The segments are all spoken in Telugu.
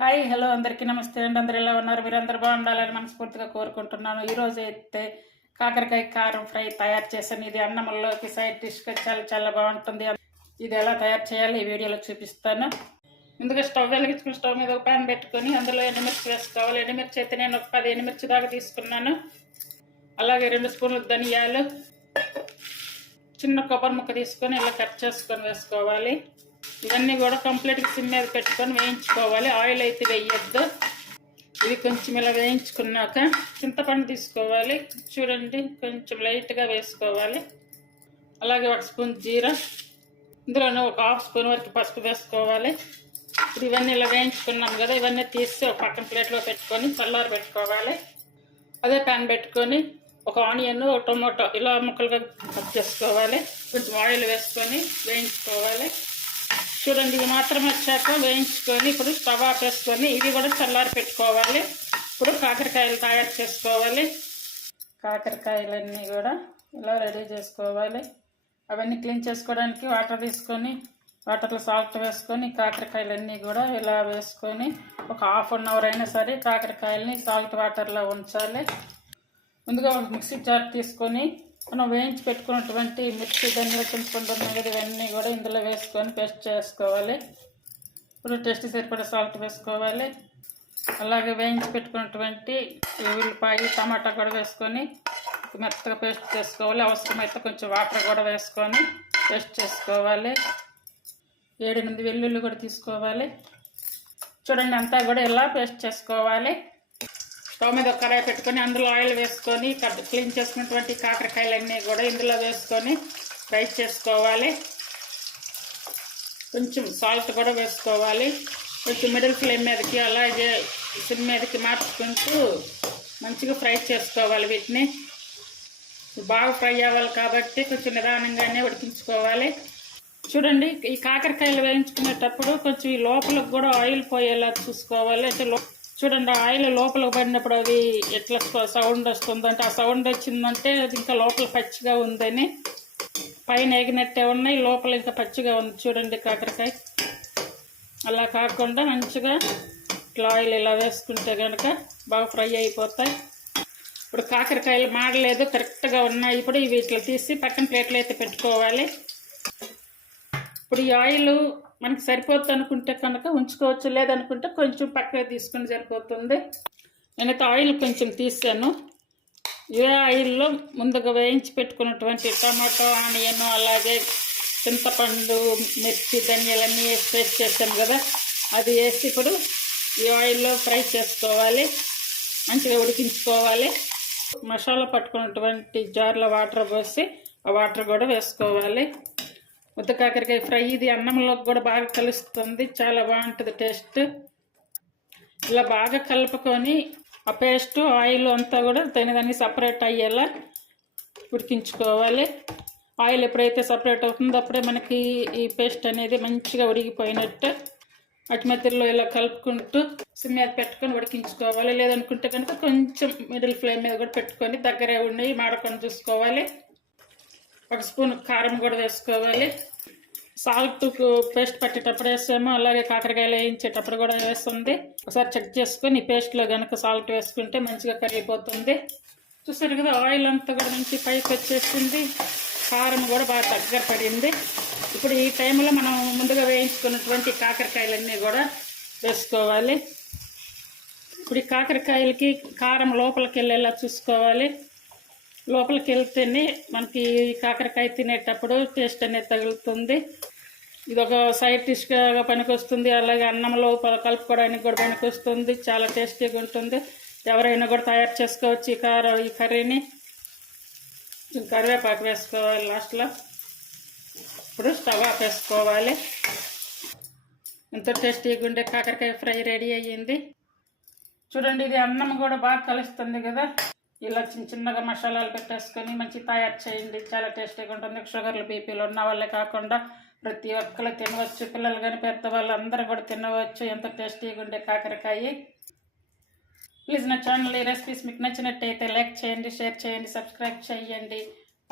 హాయ్ హలో అందరికీ నమస్తే అండి. అందరు ఎలా ఉన్నారు? మీరు అందరు బాగుండాలని మనస్ఫూర్తిగా కోరుకుంటున్నాను. ఈరోజు అయితే కాకరకాయ కారం ఫ్రై తయారు చేశాను. ఇది అన్నంలోకి సైడ్ డిష్గా చాలా చాలా బాగుంటుంది. ఇది ఎలా తయారు చేయాలో ఈ వీడియోలో చూపిస్తాను. ముందుగా స్టవ్ వెలిగించుకుని స్టవ్ మీద ఒక ప్యాన్ పెట్టుకొని అందులో ఎండుమిర్చి వేసుకోవాలి. ఎండుమిర్చి అయితే నేను ఒక పది ఎండుమిర్చి దాకా తీసుకున్నాను. అలాగే రెండు స్పూన్లు ధనియాలు చిన్న కొబ్బరి ముక్క తీసుకొని ఇలా కట్ చేసుకొని వేసుకోవాలి. ఇవన్నీ కూడా కంప్లీట్గా సిమ్ మీద పెట్టుకొని వేయించుకోవాలి. ఆయిల్ అయితే వేయొద్దు. ఇవి కొంచెం ఇలా వేయించుకున్నాక చింతపండు తీసుకోవాలి. చూడండి కొంచెం లైట్గా వేసుకోవాలి. అలాగే ఒక స్పూన్ జీరా. ఇందులోనే ఒక హాఫ్ స్పూన్ వరకు పసుపు వేసుకోవాలి. ఇప్పుడు ఇవన్నీ ఇలా వేయించుకున్నాం కదా ఇవన్నీ తీసి ఒక పక్కన ప్లేట్లో పెట్టుకొని చల్లారి పెట్టుకోవాలి. అదే ప్యాన్ పెట్టుకొని ఒక ఆనియన్ ఒక టొమాటో ఇలా ముక్కలుగా కట్ చేసుకోవాలి. కొంచెం ఆయిల్ వేసుకొని వేయించుకోవాలి. చూడండి ఇది మాత్రం వచ్చాక వేయించుకొని ఇప్పుడు స్టవ్ ఆపేసుకొని ఇది కూడా చల్లారి పెట్టుకోవాలి. ఇప్పుడు కాకరకాయలు తయారు చేసుకోవాలి. కాకరకాయలన్నీ కూడా ఇలా రెడీ చేసుకోవాలి. అవన్నీ క్లీన్ చేసుకోవడానికి వాటర్ తీసుకొని వాటర్లో సాల్ట్ వేసుకొని కాకరకాయలన్నీ కూడా ఇలా వేసుకొని ఒక హాఫ్ అన్ అవర్ అయినా సరే కాకరకాయలని సాల్ట్ వాటర్లో ఉంచాలి. ముందుగా ఒక మిక్సీ జార్ తీసుకొని మనం వేయించి పెట్టుకున్నటువంటి మిర్చి ధనియాల చింతపండు ఉన్నాయి ఇవన్నీ కూడా ఇందులో వేసుకొని పేస్ట్ చేసుకోవాలి. ఇప్పుడు టేస్ట్ సరిపడా సాల్ట్ వేసుకోవాలి. అలాగే వేయించి పెట్టుకున్నటువంటి ఉల్లిపాయ టమాటా కూడా వేసుకొని మెత్తగా పేస్ట్ చేసుకోవాలి. అవసరమైతే కొంచెం వాటర్ కూడా వేసుకొని పేస్ట్ చేసుకోవాలి. ఏడెనిమిది వెల్లుల్లి కూడా తీసుకోవాలి. చూడండి అంతా కూడా ఇలా పేస్ట్ చేసుకోవాలి. స్టవ్ మీద ఒక కడాయి పెట్టుకొని అందులో ఆయిల్ వేసుకొని క్లీన్ చేసుకున్నటువంటి కాకరకాయలన్నీ కూడా ఇందులో వేసుకొని ఫ్రై చేసుకోవాలి. కొంచెం సాల్ట్ కూడా వేసుకోవాలి. కొంచెం మిడిల్ ఫ్లేమ్ మీదకి అలాగే సిమ్ మీదకి మార్చుకుంటూ మంచిగా ఫ్రై చేసుకోవాలి వీటిని. బాగా ఫ్రై అవ్వాలి కాబట్టి కొంచెం నిదానంగానే ఉడికించుకోవాలి. చూడండి ఈ కాకరకాయలు వేయించుకునేటప్పుడు కొంచెం ఈ లోపలకు కూడా ఆయిల్ పోయేలా చూసుకోవాలి. అయితే చూడండి ఆయిల్ లోపల పడినప్పుడు అది ఎట్లా సౌండ్ వస్తుందంటే ఆ సౌండ్ వచ్చిందంటే అది ఇంకా లోపల పచ్చిగా ఉందని పైన ఎగినట్టే ఉన్నాయి లోపల ఇంకా పచ్చిగా ఉంది చూడండి కాకరకాయ. అలా కాకుండా మంచిగా ఇట్లా ఆయిల్ ఇలా వేసుకుంటే కనుక బాగా ఫ్రై అయిపోతాయి. ఇప్పుడు కాకరకాయలు మాడలేదు కరెక్ట్గా ఉన్నాయి. ఇప్పుడు ఇవి ఇట్లా తీసి పక్కన ప్లేట్లు అయితే పెట్టుకోవాలి. ఇప్పుడు ఈ ఆయిల్ మనకి సరిపోతుంది అనుకుంటే కనుక ఉంచుకోవచ్చు లేదనుకుంటే కొంచెం పక్కన తీసుకుని సరిపోతుంది. నేనైతే ఆయిల్ కొంచెం తీసాను. ఇదే ఆయిల్లో ముందుగా వేయించి పెట్టుకున్నటువంటి టమాటో ఆనియన్ అలాగే చింతపండు మిర్చి ధనియాలన్నీ వేసి పేస్ట్ చేశాను కదా అది వేసి ఇప్పుడు ఈ ఆయిల్లో ఫ్రై చేసుకోవాలి. మంచిగా ఉడికించుకోవాలి. మసాలా పట్టుకున్నటువంటి జార్లో వాటర్ పోసి ఆ వాటర్ కూడా వేసుకోవాలి. ఉద్ద కాకరకాయ ఫ్రై ఇది అన్నంలోకి కూడా బాగా కలుస్తుంది. చాలా బాగుంటుంది టేస్ట్. ఇలా బాగా కలుపుకొని ఆ పేస్ట్ ఆయిల్ అంతా కూడా దాని సపరేట్ అయ్యేలా ఉడికించుకోవాలి. ఆయిల్ ఎప్పుడైతే సపరేట్ అవుతుందో అప్పుడే మనకి ఈ పేస్ట్ అనేది మంచిగా ఉడికిపోయినట్టు అటు మధ్యలో ఇలా కలుపుకుంటూ సిమ్ మీద పెట్టుకొని ఉడికించుకోవాలి. లేదనుకుంటే కనుక కొంచెం మిడిల్ ఫ్లేమ్ మీద కూడా పెట్టుకొని దగ్గరే ఉండి మాడకొని చూసుకోవాలి. ఒక స్పూన్ కారం కూడా వేసుకోవాలి. సాల్ట్ పేస్ట్ పట్టేటప్పుడు వేసాము. అలాగే కాకరకాయలు వేయించేటప్పుడు కూడా వేస్తుంది. ఒకసారి చెక్ చేసుకొని పేస్ట్లో కనుక సాల్ట్ వేసుకుంటే మంచిగా కరిగిపోతుంది. చూసారు కదా ఆయిల్ అంతా కూడా మంచి పైకి వచ్చేసింది. కారం కూడా బాగా దగ్గర పడింది. ఇప్పుడు ఈ టైంలో మనం ముందుగా వేయించుకున్నటువంటి కాకరకాయలన్నీ కూడా వేసుకోవాలి. ఇప్పుడు ఈ కాకరకాయలకి కారం లోపలికి వెళ్ళేలా చూసుకోవాలి. లోపలికి వెళ్తేనే మనకి కాకరకాయ తినేటప్పుడు టేస్ట్ అనేది తగులుతుంది. ఇది ఒక సైడ్ డిష్గా పనికొస్తుంది. అలాగే అన్నంలో కలుపుకోవడానికి కూడా పనికొస్తుంది. చాలా టేస్టీగా ఉంటుంది. ఎవరైనా కూడా తయారు చేసుకోవచ్చు ఈ కార ఈ కర్రీని. కరివేపాకు వేసుకోవాలి లాస్ట్లో. ఇప్పుడు స్టవ్ ఆఫ్ వేసుకోవాలి. ఎంతో టేస్టీగా ఉండే కాకరకాయ ఫ్రై రెడీ అయ్యింది. చూడండి ఇది అన్నం కూడా బాగా కలుస్తుంది కదా. ఇలా చిన్న చిన్నగా మసాలాలు పెట్టేసుకొని మంచి తయారు చేయండి. చాలా టేస్టీగా ఉంటుంది. షుగర్లు బీపీలు ఉన్న వాళ్ళే కాకుండా ప్రతి ఒక్కరు తినవచ్చు. పిల్లలు కానీ పెద్దవాళ్ళు అందరూ కూడా తినవచ్చు. ఎంత టేస్టీగా ఉండే కాకరకాయ. ప్లీజ్ నా ఛానల్ ఈ రెసిపీస్ మీకు నచ్చినట్టయితే లైక్ చేయండి షేర్ చేయండి సబ్స్క్రైబ్ చేయండి.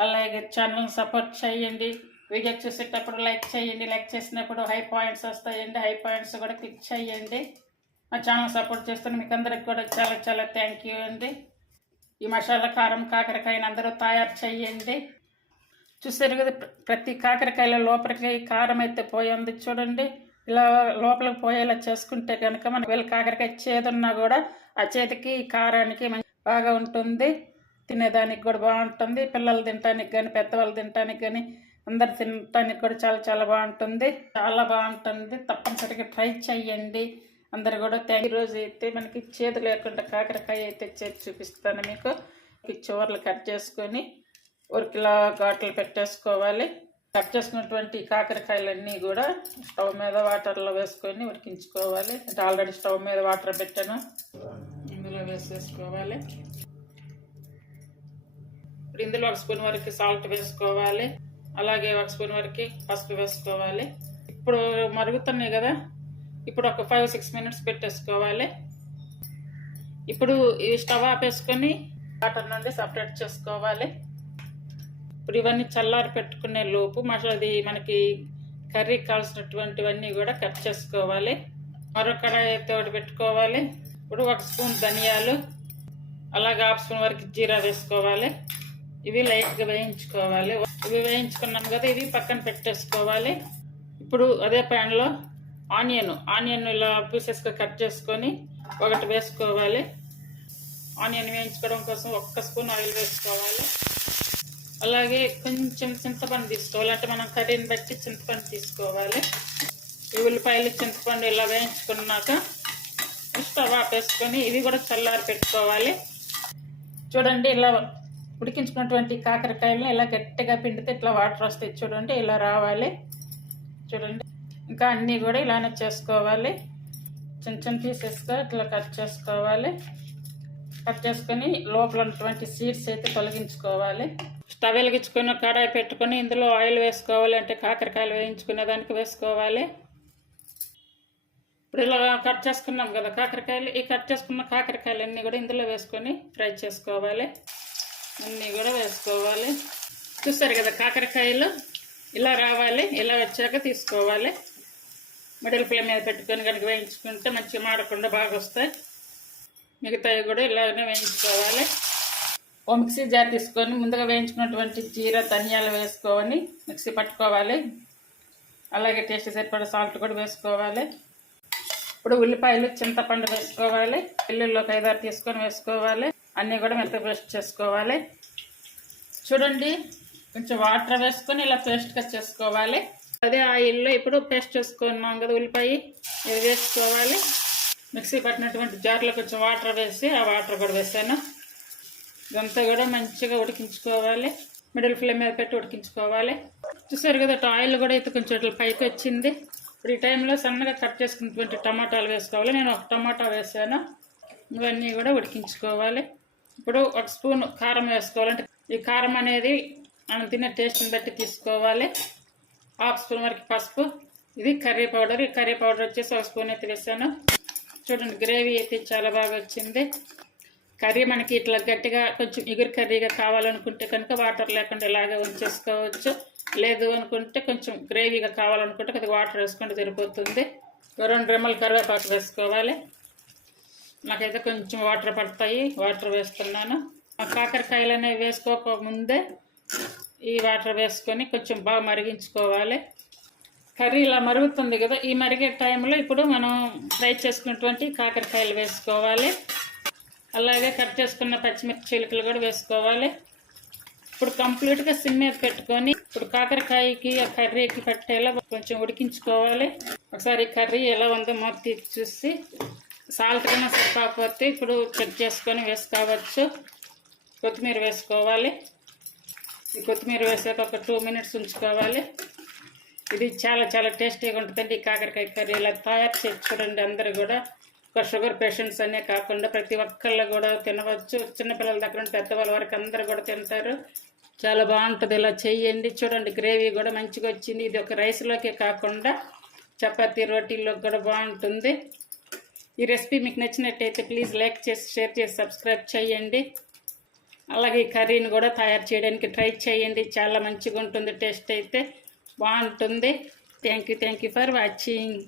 అలాగే ఛానల్ సపోర్ట్ చేయండి. వీడియో చూసేటప్పుడు లైక్ చేయండి. లైక్ చేసినప్పుడు హై పాయింట్స్ వస్తాయండి. హై పాయింట్స్ కూడా క్లిక్ చేయండి. మా ఛానల్ సపోర్ట్ చేస్తున్న మీకు అందరికి కూడా చాలా చాలా థ్యాంక్ యూ అండి. ఈ మసాలా కారం కాకరకాయని అందరూ తయారు చేయండి. చూసారు కదా ప్రతి కాకరకాయలో లోపలికి కారం అయితే పోయింది చూడండి. ఇలా లోపలికి పోయేలా చేసుకుంటే కనుక మనకి వీళ్ళ కాకరకాయ చేదున్నా కూడా ఆ చేతికి కారానికి మంచి బాగా ఉంటుంది. తినేదానికి కూడా బాగుంటుంది. పిల్లలు తినటానికి కానీ పెద్దవాళ్ళు తినటానికి కానీ అందరు తినటానికి కూడా చాలా చాలా బాగుంటుంది. చాలా బాగుంటుంది. తప్పనిసరిగా ట్రై చేయండి. అందరు కూడా థ్యాంక్ రోజు అయితే మనకి చేదు లేకుండా కాకరకాయ అయితే చేతి చూపిస్తాను మీకు. ఈ చివర్లు కట్ చేసుకొని ఒక కిలో ఘాట్లు పెట్టేసుకోవాలి. కట్ చేసుకున్నటువంటి కాకరకాయలన్నీ కూడా స్టవ్ మీద వాటర్లో వేసుకొని ఉడికించుకోవాలి. అంటే ఆల్రెడీ స్టవ్ మీద వాటర్ పెట్టాను. ఇందులో వేసేసుకోవాలి. ఇప్పుడు ఇందులో ఒక స్పూన్ వరకు సాల్ట్ వేసుకోవాలి. అలాగే ఒక స్పూన్ వరకు పసుపు వేసుకోవాలి. ఇప్పుడు మరుగుతున్నాయి కదా ఇప్పుడు ఒక ఫైవ్ సిక్స్ మినిట్స్ పెట్టేసుకోవాలి. ఇప్పుడు ఈ స్టవ్ ఆపేసుకొని వాటర్ నుండి సపరేట్ చేసుకోవాలి. ఇప్పుడు ఇవన్నీ చల్లారి పెట్టుకునే లోపు అది మనకి కర్రీ కావాల్సినటువంటివన్నీ కూడా కట్ చేసుకోవాలి. మరొక కడాయి అయితే పెట్టుకోవాలి. ఇప్పుడు ఒక స్పూన్ ధనియాలు అలాగే హాఫ్ స్పూన్ వరకు జీరా వేసుకోవాలి. ఇవి లైట్గా వేయించుకోవాలి. ఇవి వేయించుకున్నాం కదా ఇవి పక్కన పెట్టేసుకోవాలి. ఇప్పుడు అదే ప్యాన్లో ఆనియన్ ఆనియన్ ఇలా పీసెస్గా కట్ చేసుకొని ఒకటి వేసుకోవాలి. ఆనియన్ వేయించుకోవడం కోసం ఒక్క స్పూన్ ఆయిల్ వేసుకోవాలి. అలాగే కొంచెం చింతపండు తీసుకోవాలి. అంటే మనం కర్రీని బట్టి చింతపండు తీసుకోవాలి. ఈ ఉల్లిపాయలు చింతపండు ఇలా వేయించుకున్నాక స్టవ్ ఆపేసుకొని ఇవి కూడా చల్లారి పెట్టుకోవాలి. చూడండి ఇలా ఉడికించుకున్నటువంటి కాకరకాయలను ఇలా గట్టిగా పిండితే ఇట్లా వాటర్ వస్తాయి. చూడండి ఇలా రావాలి. చూడండి. ఇంకా అన్నీ కూడా ఇలానే చేసుకోవాలి. చిన్న చిన్న పీసెస్గా ఇట్లా కట్ చేసుకోవాలి. కట్ చేసుకొని లోపల ఉన్నటువంటి సీడ్స్ అయితే తొలగించుకోవాలి. స్టవ్ వెలిగించుకొని కడాయి పెట్టుకొని ఇందులో ఆయిల్ వేసుకోవాలి అంటే కాకరకాయలు వేయించుకునే దానికి వేసుకోవాలి. ఇప్పుడు ఇలా కట్ చేసుకున్నాం కదా కాకరకాయలు. ఈ కట్ చేసుకున్న కాకరకాయలు అన్నీ కూడా ఇందులో వేసుకొని ఫ్రై చేసుకోవాలి. అన్నీ కూడా వేసుకోవాలి. చూస్తారు కదా కాకరకాయలు? ఇలా రావాలి. ఇలా వచ్చాక తీసుకోవాలి. మిడిల్ ఫ్లేమ్ మీద పెట్టుకొని కనుక వేయించుకుంటే మంచిగా మాడకుండా బాగా వస్తాయి. మిగతావి కూడా ఇలాగనే వేయించుకోవాలి. ఓ మిక్సీ జార్ తీసుకొని ముందుగా వేయించుకున్నటువంటి జీరా ధనియాలు వేసుకొని మిక్సీ పట్టుకోవాలి. అలాగే టేస్ట్ సరిపడా సాల్ట్ కూడా వేసుకోవాలి. ఇప్పుడు ఉల్లిపాయలు చింతపండు వేసుకోవాలి. వెల్లుల్లి ఒక ఐదారు తీసుకొని వేసుకోవాలి. అన్నీ కూడా మెత్త పేస్ట్ చేసుకోవాలి. చూడండి కొంచెం వాటర్ వేసుకొని ఇలా పేస్ట్గా చేసుకోవాలి. అదే ఆయిల్లో ఇప్పుడు పేస్ట్ చేసుకున్నాం కదా ఉల్లిపాయ. ఇది వేసుకోవాలి. మిక్సీ పట్టినటువంటి జార్లో కొంచెం వాటర్ వేసి ఆ వాటర్ కూడా వేసాను. ఇదంతా కూడా మంచిగా ఉడికించుకోవాలి. మిడిల్ ఫ్లేమ్ మీద పెట్టి ఉడికించుకోవాలి. చూసారు కదా ఆయిల్ కూడా అయితే కొంచెం ఇట్లా పైకి వచ్చింది. ఇప్పుడు ఈ టైంలో సన్నగా కట్ చేసుకున్నటువంటి టమాటాలు వేసుకోవాలి. నేను ఒక టమాటా వేసాను. ఇవన్నీ కూడా ఉడికించుకోవాలి. ఇప్పుడు ఒక స్పూన్ కారం వేసుకోవాలంటే ఈ కారం అనేది మనం తినే టేస్ట్ని బట్టి తీసుకోవాలి. హాఫ్ స్పూన్ వరకు పసుపు. ఇది కర్రీ పౌడర్. ఈ కర్రీ పౌడర్ వచ్చేసి ఒక స్పూన్ అయితే వేసాను. చూడండి గ్రేవీ అయితే చాలా బాగా వచ్చింది. కర్రీ మనకి ఇట్లా గట్టిగా కొంచెం ఎగురు కర్రీగా కావాలనుకుంటే కనుక వాటర్ లేకుండా ఇలాగే ఉంచేసుకోవచ్చు. లేదు అనుకుంటే కొంచెం గ్రేవీగా కావాలనుకుంటే కొద్దిగా వాటర్ వేసుకుంటే సరిపోతుంది. రెండు రెమ్మలు కరివేపాకు వేసుకోవాలి. నాకైతే కొంచెం వాటర్ పడతాయి. వాటర్ వేస్తున్నాను. కాకరకాయలు అనేవి వేసుకోక ముందే ఈ వాటర్ వేసుకొని కొంచెం బాగా మరిగించుకోవాలి. కర్రీ ఇలా మరుగుతుంది కదా ఈ మరిగే టైంలో ఇప్పుడు మనం ఫ్రై చేసుకున్నటువంటి కాకరకాయలు వేసుకోవాలి. అలాగే కట్ చేసుకున్న పచ్చిమిర్చి చిలుకలు కూడా వేసుకోవాలి. ఇప్పుడు కంప్లీట్గా సిమ్ మీద పెట్టుకొని ఇప్పుడు కాకరకాయకి ఆ కర్రీకి పట్టేలా కొంచెం ఉడికించుకోవాలి. ఒకసారి కర్రీ ఎలా ఉందో మొత్తం తీసి చూసి సాల్ట్ కన్నా ఇప్పుడు చెక్ చేసుకొని వేసుకోవచ్చు. కొత్తిమీర వేసుకోవాలి. ఈ కొత్తిమీర వేసాక ఒక టూ మినిట్స్ ఉంచుకోవాలి. ఇది చాలా చాలా టేస్టీగా ఉంటుందండి ఈ కాకరకాయ కర్రీ. ఇలా తయారు చేసి చూడండి అందరూ కూడా. ఒక షుగర్ పేషెంట్స్ అనే కాకుండా ప్రతి ఒక్కళ్ళు కూడా తినవచ్చు. చిన్నపిల్లల దగ్గర నుండి పెద్దవాళ్ళ వరకు అందరూ కూడా తింటారు. చాలా బాగుంటుంది. ఇలా చేయండి. చూడండి గ్రేవీ కూడా మంచిగా వచ్చింది. ఇది ఒక రైస్లోకే కాకుండా చపాతీ రోటీల్లో కూడా బాగుంటుంది. ఈ రెసిపీ మీకు నచ్చినట్టయితే ప్లీజ్ లైక్ చేసి షేర్ చేసి సబ్స్క్రైబ్ చేయండి. అలాగే ఈ కర్రీని కూడా తయారు చేయడానికి ట్రై చేయండి. చాలా మంచిగా ఉంటుంది టేస్ట్ అయితే బాగుంటుంది. Thank you thank you for watching